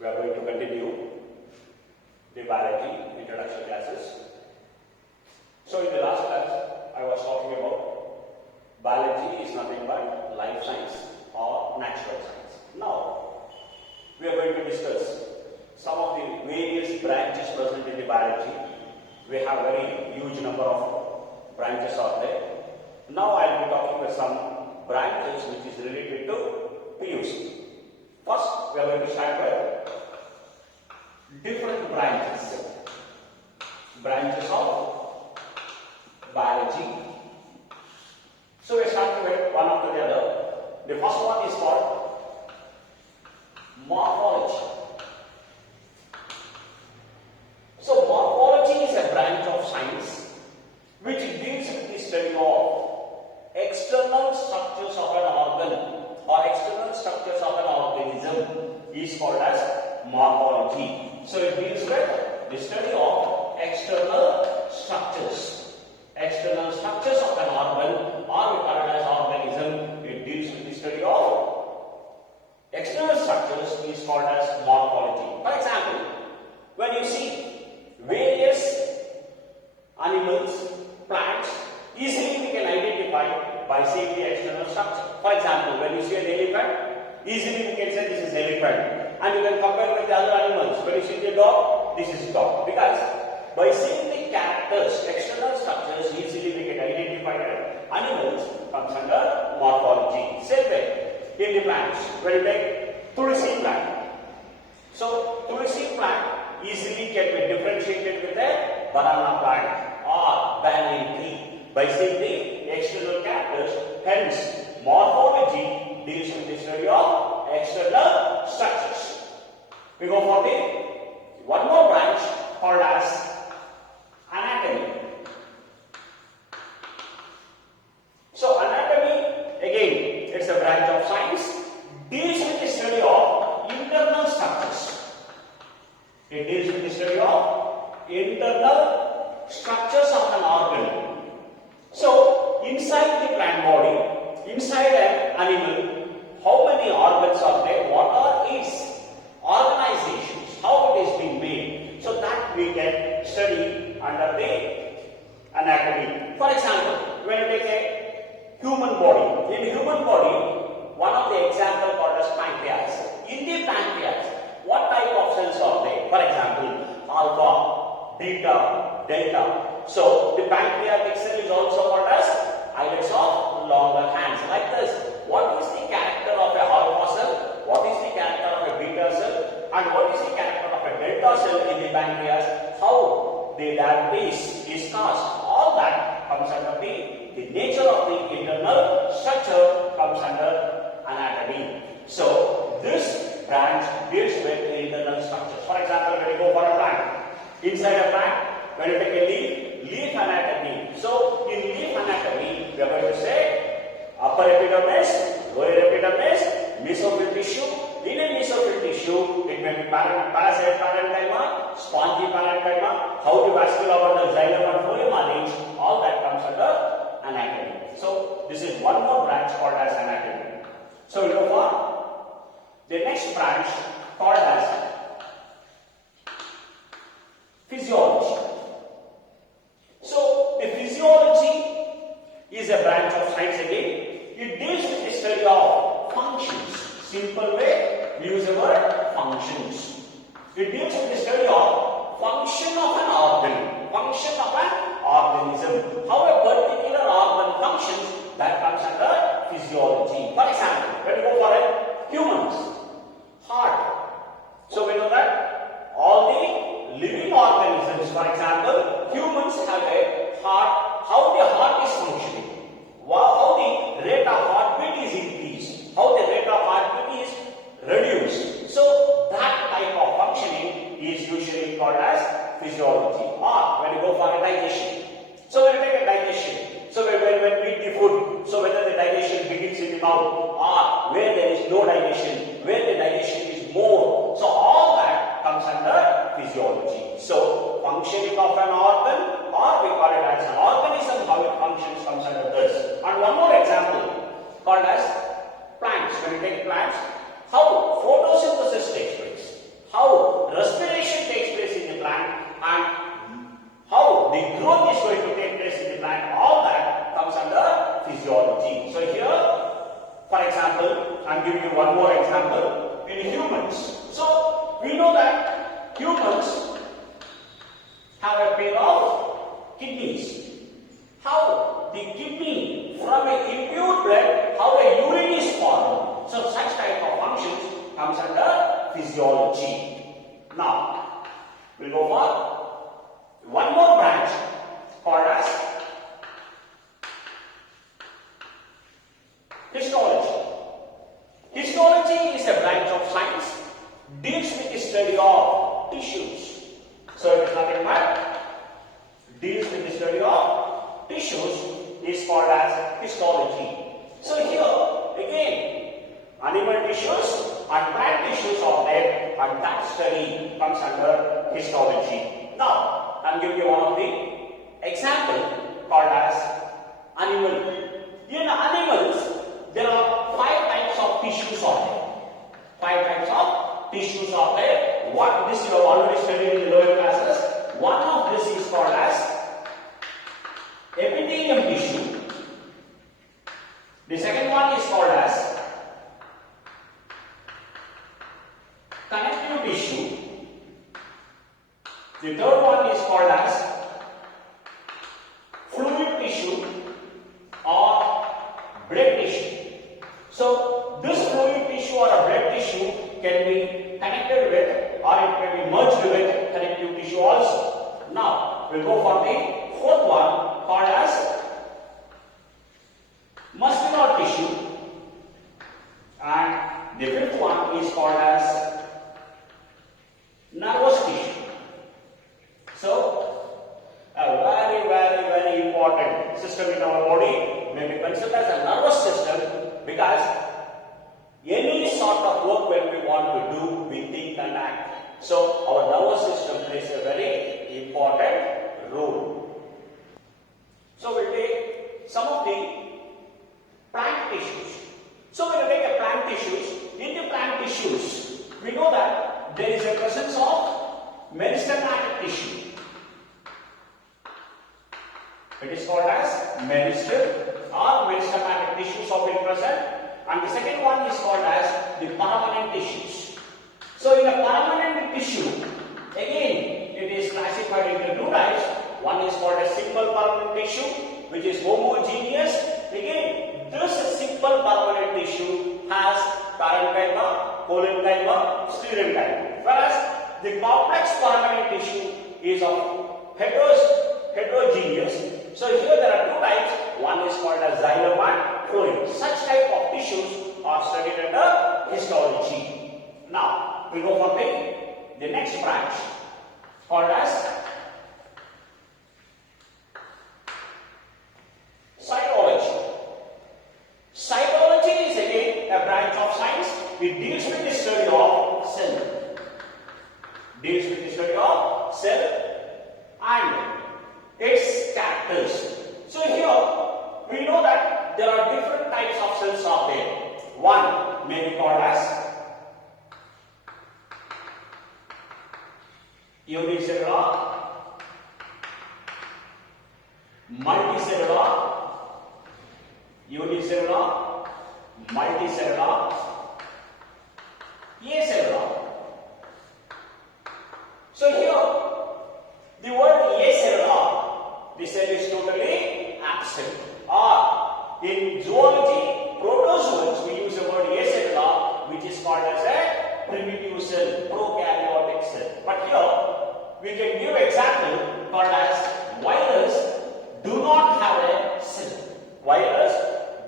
We are going to continue the biology introduction classes. So in the last class, I was talking about biology is nothing but life science or natural science. Now, we are going to discuss some of the various branches present in the biology. We have very huge number of branches out there. Now I will be talking about some branches which is related to PUC. First, we are going to start with different branches. Branches of biology. So we are starting with one after the other. The first one is called morphology. So morphology is a branch of science which deals with the study of external structures of an organ or external structures of an organism is called as morphology. So it deals with the study of external structures. External structures of an organ or we call it as organism. It deals with the study of external structures is called as morphology. For example, when you see various animals, plants, easily we can identify by seeing the external structure. For example, when you see an elephant, easily we can say this is elephant. And you can compare with the other animals. When you see the dog, this is dog. Because by seeing the characters, external structures, easily we can identify that animals comes under morphology. Same way, in the plants, when you take tulsi plant. So, tulsi plant easily can be differentiated with a banana plant or banyan tree by seeing the external characters. Hence, morphology deals with the study of external structures. We go for the one more branch called as anatomy. So, anatomy again, it's a branch of science, deals with the study of internal structures. It deals with the study of internal structures of an organ. So, inside the plant body, inside an animal, how many organs are there? What are its organizations? How it is being made? So that we can study under the anatomy. For example, when you take a human body, in human body, one of the examples called as pancreas. In the pancreas, what type of cells are there? For example, alpha, beta, delta. So the pancreatic cell is also called as islets of longer hands. Like this. What is the character of a alpha cell? What is the character of a beta cell? And what is the character of a delta cell in the pancreas? How the diabetes is caused? All that comes under the nature of the internal structure comes under anatomy. So this branch deals with the internal structures. For example, when you go for a plant, inside a plant, when you take a leaf anatomy. So in leaf anatomy, we are going to say upper epidermis, lower epidermis, mesophyll tissue. In a mesophyll tissue, it may be parasite parenchyma, spongy parenchyma, how the vascular organ, xylem and phloem are arranged, all that comes under anatomy. So this is one more branch called as anatomy. So we go for the next branch called as physiology. So the physiology is a branch of science again. It deals with the study of functions. Simple way, we use the word functions. It deals with the study of function of an organ, function of an organism. How a particular organ functions, that comes under physiology. For example, when you go for a humans, heart. So we know that all the living organisms, for example, humans have a heart. How the heart is functioning? How the rate of heartbeat is increased? How the rate of heartbeat is reduced? So that type of functioning is usually called as physiology. Or when you go for a digestion. So when you take a digestion, so when we eat the food, so whether the digestion begins in the mouth or where there is no digestion, where the digestion is more. So all that comes under physiology. So functioning of an organ, or we call it as an organism, how it functions comes under this. And one more example called as plants. When you take plants, how photosynthesis example, I'm giving you one more example in humans. So we know that humans have a pair of kidneys. How the kidney from a impure blood, how a urine is formed. So such type of functions comes under physiology. Now we'll go for one more branch called as histology. Histology is a branch of science, deals with the study of tissues. So it is nothing but deals with the study of tissues is called as histology. So here again animal tissues and plant tissues are there, and that study comes under histology. Now I am giving you one of the example called as animal. In animals there are 5 types of tissues are there. 5 types of tissues are there. What this you have already studied in the lower classes. One of this is called as epithelium tissue. The second one is called as connective tissue. The third one is called as fluid tissue or blood tissue. So this fluid tissue or a blood tissue can be connected with or it can be merged with connective tissue also. Now we'll go for the fourth one called as muscular tissue, and the fifth one is called as nervous tissue. So a very important system in our body may be considered as a nervous system, because any sort of work when we want to do, we think and act. So our nervous system plays a very important role. So we'll take some of the plant tissues. So when we take a plant tissues, in the plant tissues, we know that there is a presence of meristematic tissue. It is called as meristem or meristematic tissues are being present. And the second one is called as the permanent tissues. So in a permanent tissue, again it is classified into 2 types. One is called a simple permanent tissue, which is homogeneous. Again, this simple permanent tissue has parenchyma, collenchyma, sclerenchyma. Whereas the complex permanent tissue is of heterogeneous. So here there are 2 types. One is called as xylem and phloem. Such type of tissues are studied under histology. Now we go for the next branch called as cytology. Cytology is again a branch of science. It deals with the study of cell. Deals with the study of cell and its characters. So here we know that there are different types of cells out there. One may be called as unicellular, multicellular, multicellular, acellular. So here the word acellular, the cell is totally absent. Or in zoology, protozoans, we use the word acellular, which is called as a primitive cell, prokaryotic cell. But here we can give example called as virus do not have a cell. Virus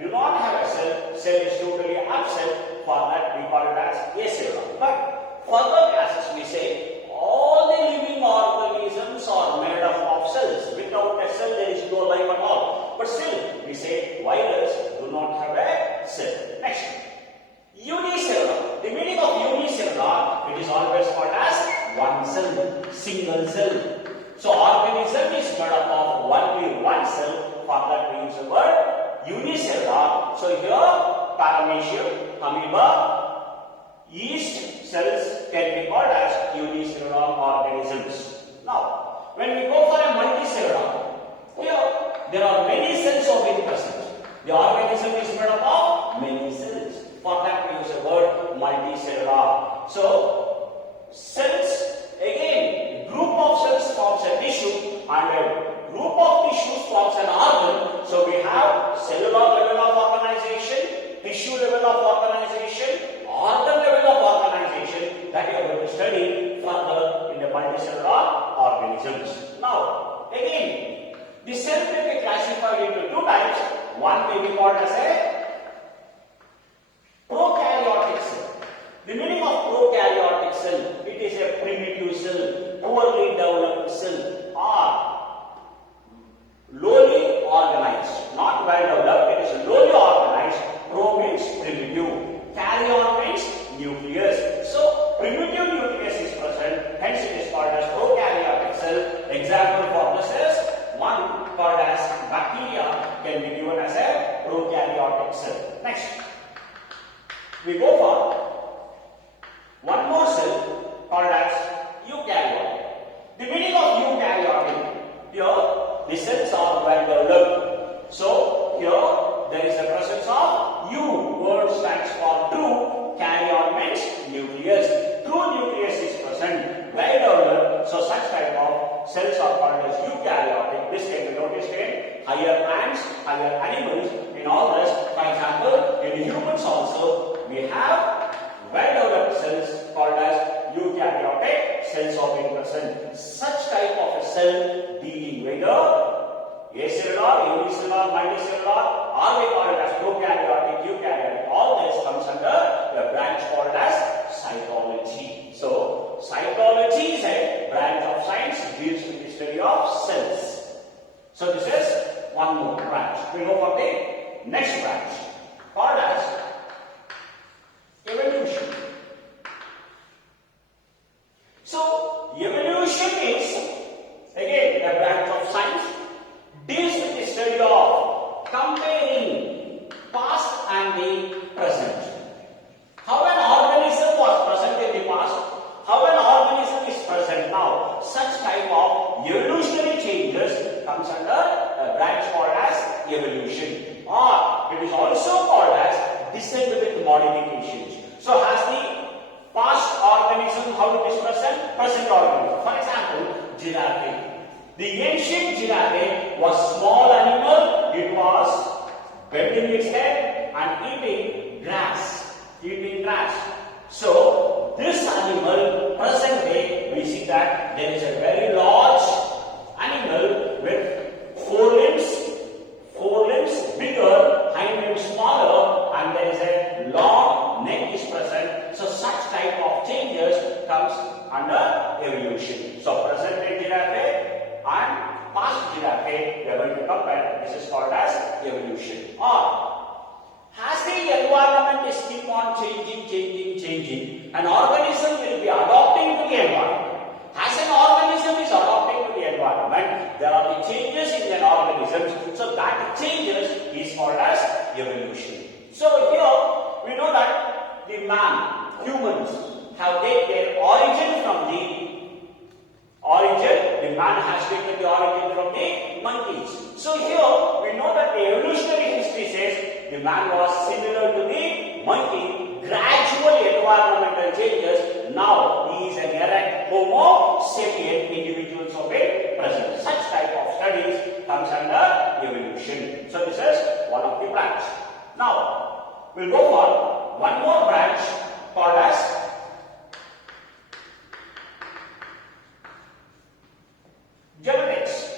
do not have a cell. Cell is totally absent. For that we call it as acellular. But further classes we say all the living organisms are made up of cells. Without a cell there is no life at all. But still we say virus do not have a cell. Next, unicellular. The meaning of unicellular, it is always called as one cell, single cell. So organism is made up of only one cell. For that we use the word unicellular. So here paramecium, amoeba, yeast cells can be called as unicellular organisms. Now, when we go for a multicellular, here there are many cells of being present. The organism is made up of many cells. For multicellular. So cells, again, group of cells forms a tissue and a group of tissues forms an organ. So we have cellular level of organization, tissue level of organization, organ level of organization that we are going to study further in the multicellular organisms. Now, again, the cell may be classified into two types. One may be called as a prokaryotic cell. The meaning of prokaryotic cell, it is a primitive cell, poorly developed cell, or lowly organized, not well developed, it is lowly organized. Pro means primitive, karyon means nucleus. So primitive nucleus is present, hence it is called as prokaryotic cell. Example for the cells, one called as bacteria can be given as a prokaryotic cell. Next, we go for one more cell called as eukaryotic. The meaning of eukaryotic, here the cells are well developed. So here there is the presence of U. Word stands for true. Karyon means nucleus. True nucleus is present, well developed. So such type of cells are called as eukaryotic. This can be noticed in higher plants, higher animals, in all this. For example, in humans also we have well developed cells called as eukaryotic cells are being present. Such type of a cell being whether acellular, unicellular, multicellular, or we call it as prokaryotic, eukaryotic. All this comes under the branch called as cytology. So cytology is a branch of science deals with the study of cells. So this is one more branch. We go for the next branch called as evolution. So evolution is again a branch of science deals with the study of comparing past and the present. How an organism was present in the past, how an organism is present now. Such type of evolutionary changes comes under a branch called as evolution, or it is also called as descent with modifications. So has the past organism, how it is present, present organism. For example, giraffe. The ancient giraffe was small animal. It was bending its head and eating grass. So this animal, present day, we see that there is a very large animal with four limbs bigger, hind limbs smaller, and there is a long neck is present. So such type of changes comes under evolution. So present day giraffe and past giraffe, we are going to compare. This is called as evolution. Or as the environment is keep on changing, an organism will be adapting to the environment. As an organism is adapting to the environment, there are the changes in an organism. So that changes is called as evolution. So here we know that the humans have taken their origin from the man has taken the origin from the monkeys. So here we know that the evolutionary history says the man was similar to the monkey. Gradual environmental changes. Now he is an erect Homo sapien individuals of a present. Such type of studies comes under evolution. So this is one of the branch. Now we'll go for one more branch called as genetics.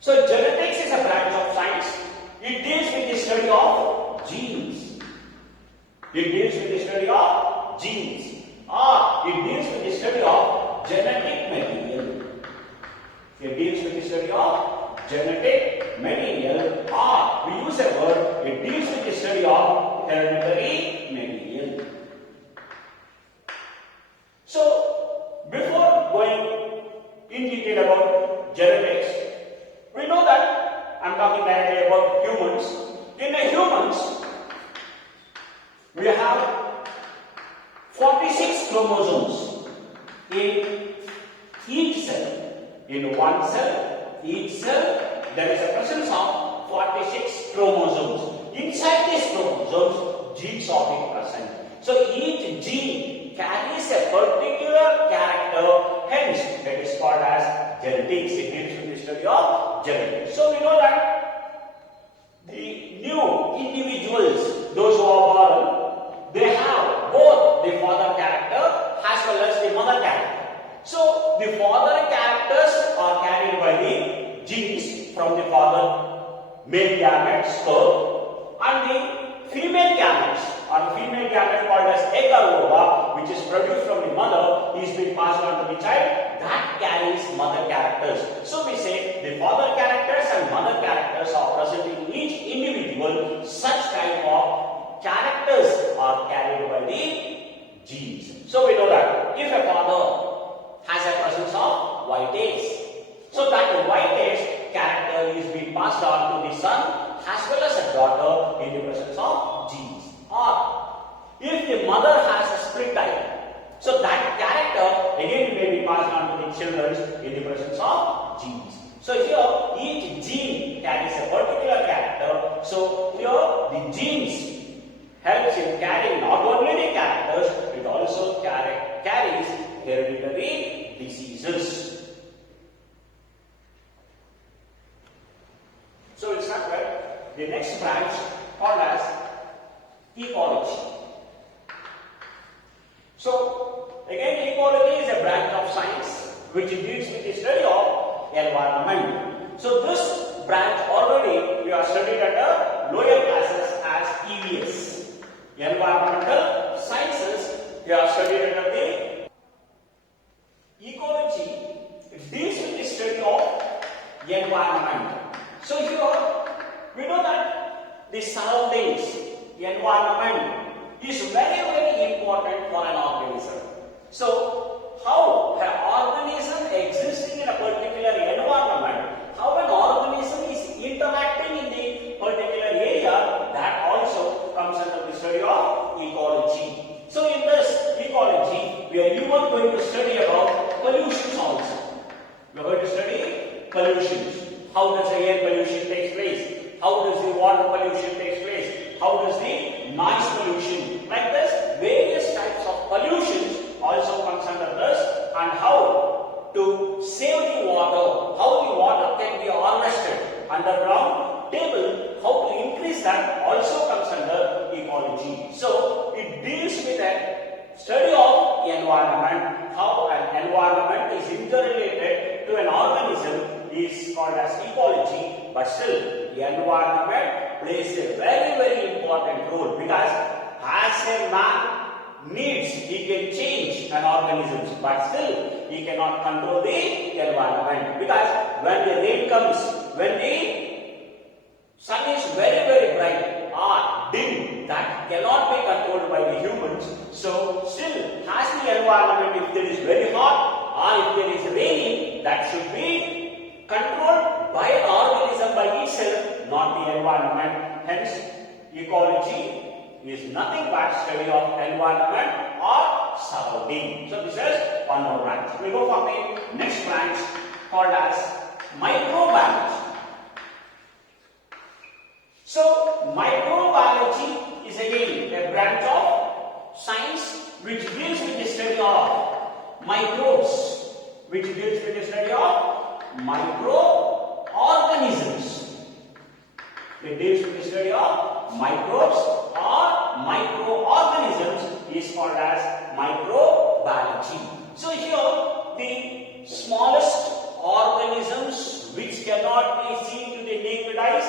So genetics is a branch of science. It deals with the study of genes. It deals with the study of genes. Or it deals with the study of genetic material. It deals with the study of genetic material. Or we use a word, it deals with the study of hereditary material. So before going in detail about genetics, we know that I am talking directly about humans. In the humans, we have 46 chromosomes in each cell. In one cell, each cell, there is a presence of 46 chromosomes. Inside these chromosomes, genes are being present. So each gene carries a particular character, hence it is called as genetics. It deals with the study of genetics. So we know that the new individuals, those who are born, they have both the father character as well as the mother character. So the father characters are carried by the genes from the father male gamete sperm, and the female gametes or female gamete called as egg or ova, which is produced from the mother, is being passed on to the child, that carries mother characters. So we say the father characters and mother characters are present in each individual. Such type of characters are carried by the genes. So we know that if a father has a presence of white hairs, so that white hairs character is being passed on to the son as well as a daughter in the presence of genes. Or if the mother has a split eye, so that character again may be passed on to the children in the presence of genes. So here each gene carries a particular character. So here the genes helps in carrying not only the characters, it also carries hereditary diseases. So we'll start with the next branch called as Ecology. So again, ecology is a branch of science which deals with the study of environment. So this branch already we are studied under lower classes as EVS. Environmental sciences we are studied under the ecology. It deals with the study of environment. So here we know that the surroundings, environment is very, very important for an organism. So how an organism existing in a particular environment, how an organism is interacting in the particular area, that also comes under the study of ecology. So in this ecology, we are even going to study about pollutions also. We are going to study pollutions. How does the air pollution take place? How does the water pollution take place? How does the noise pollution? Like this, various types of pollutions also comes under this, and how to save the water, how the water can be harvested underground table, how to increase that also comes under ecology. So it deals with a study of environment, how an environment is interrelated to an organism is called as ecology, but still the environment plays a very, very important role, because as a man needs, he can change an organism, but still he cannot control the environment, because when the rain comes, when the sun is very, very bright or dim, that cannot be controlled by the humans. So still as the environment, if there is very hot or if there is raining, that should be controlled by an organism by itself, not the environment. Hence, ecology is nothing but study of environment or surrounding. So this is one more branch. We go for the next branch called as Microbiology. So microbiology is again a branch of science which deals with the study of microbes, which deals with the study of microorganisms. It deals with the study of microbes or microorganisms is called as microbiology. So here the smallest organisms which cannot be seen to the naked eyes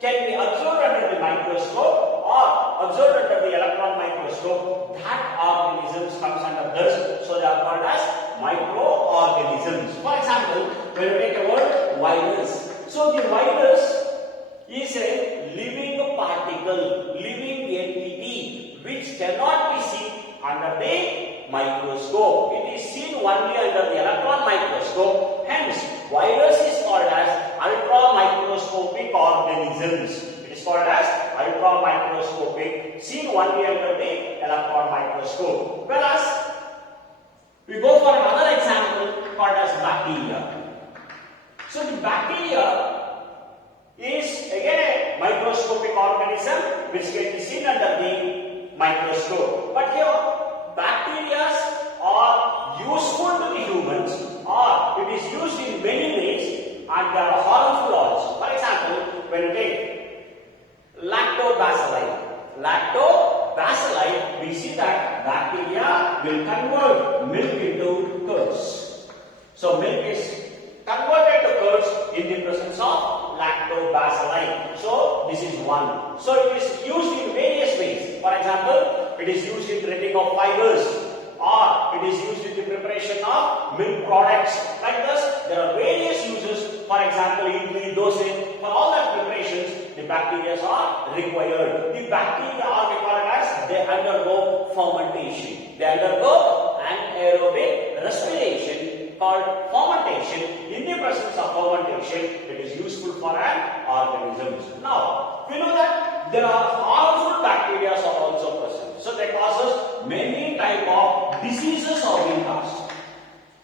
can be observed under the microscope or observed under the electron microscope. That organisms comes under this, so they are called as microorganisms. For example, when you take a word virus, so the virus is a living particle, living entity which cannot be seen under the microscope. It is seen only under the electron microscope. Hence, virus is called as ultra-microscopic organisms. It is called as ultra-microscopic, seen only under the electron microscope. Whereas, we go for another example called as bacteria. So the bacteria is again a microscopic organism which can be seen under the microscope. But here, bacteria are useful to the humans, or it is used in many ways, and they are harmful also. For example, when you take lactobacilli, we see that bacteria will convert milk into curds. So milk is converted to curds in the presence of lactobacilli. So this is one. So it is used in various ways. For example, it is used in treating of fibers, or it is used in the preparation of milk products. Like this, there are various uses. For example, in dosing, for all that preparations, the bacteria are required. The bacteria are required as they undergo fermentation. They undergo anaerobic respiration called fermentation. In the presence of fermentation, it is useful for an organism. Now, we know that there are harmful bacteria are also present. So they causes many type of diseases are being caused.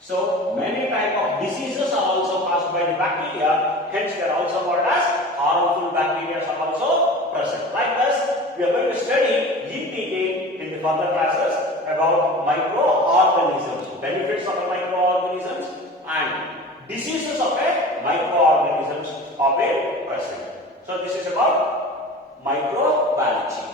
So many type of diseases are also caused by the bacteria. Hence, they are also called as harmful bacteria are also present. Like this, we are going to study in detail in the further classes about microorganisms, benefits of the microorganisms, and diseases of a microorganisms are present. So this is about microbiology.